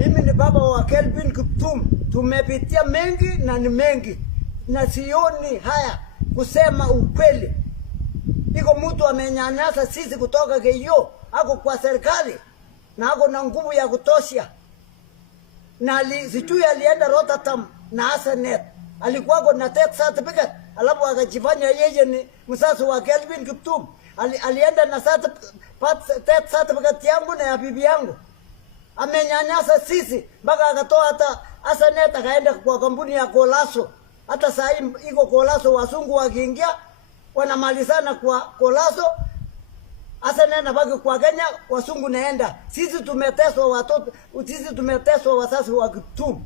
Mimi ni baba wa Kelvin Kiptum. Tumepitia mengi na ni mengi. Na sioni haya kusema ukweli. Iko mtu amenyanyasa sisi kutoka Keyo, ako kwa serikali na ako na nguvu ya kutosha. Na sijui alienda Rotterdam na Asenet. Alikuwa na death certificate, alafu akajifanya yeye ni msasi wa Kelvin Kiptum. Alienda na death certificate yangu na ya bibi yangu. Amenyanyasa sisi mpaka akatoa hata Asenet akaenda kwa kampuni ya Kolaso. Hata saa hii iko Kolaso, wasungu wakiingia wanamalizana kwa Kolaso. Asenet nabaki kwa Kenya, wasungu naenda. Sisi tumeteswa watoto, sisi tumeteswa wasasi wa Kiptum.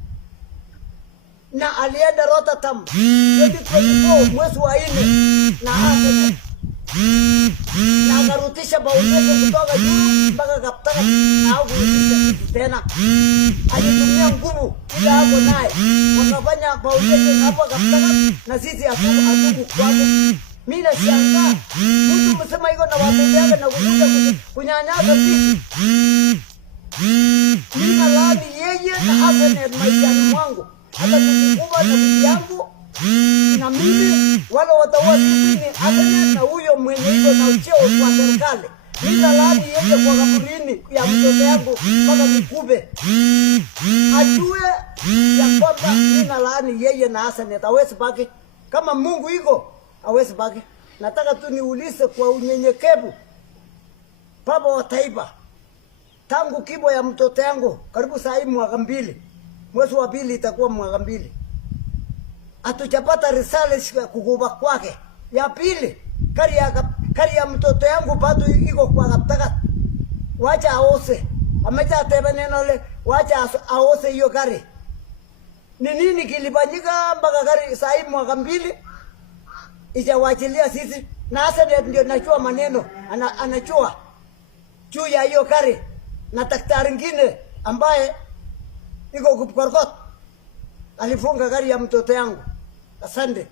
Na alienda Rotterdam 2024 mwezi wa 4 na Asenet. Na akarutisha foundation kutoka juu mpaka Kaptaka na kurudisha tena. Alitumia nguvu ile hapo naye. Wakafanya foundation hapo Kaptaka na sisi hatuku kwako. Mimi nashangaa. Mtu msema iko na watu wake na kukuja kunyanyasa sisi. Mimi nalaani yeye na Asenet maishani mwangu. Hata kukuba na bibi yangu na mimi wale wataua sisi ni Asenet na huyo mwenye iko na cheo kwa serikali. Mimi nalaani yeye kwa kaburini ya mtoto yangu mpaka mkube. Ajue ya kwamba mimi nalaani yeye na Asenet hawezi baki. Kama Mungu iko hawezi baki. Nataka tu niulize kwa unyenyekevu, baba wa taifa, tangu kibo ya mtoto yangu karibu saa hii mwaka 2, mwezi wa 2 itakuwa mwaka 2, hatujapata risala kukuba kwake. Ya pili, kari ya mtoto yangu bado iko kwa Kaptaka. Wacha aose, ameja tebe neno le, wacha aose hiyo kari. Ni nini kilifanyika mpaka kari saa hii mwaka 2 ijawachilia sisi? Na Asenet ndio najua maneno, anachua juu ya hiyo kari. Na daktari mwingine ambaye iko Kipkorkot alifunga kari ya mtoto yangu. Asante.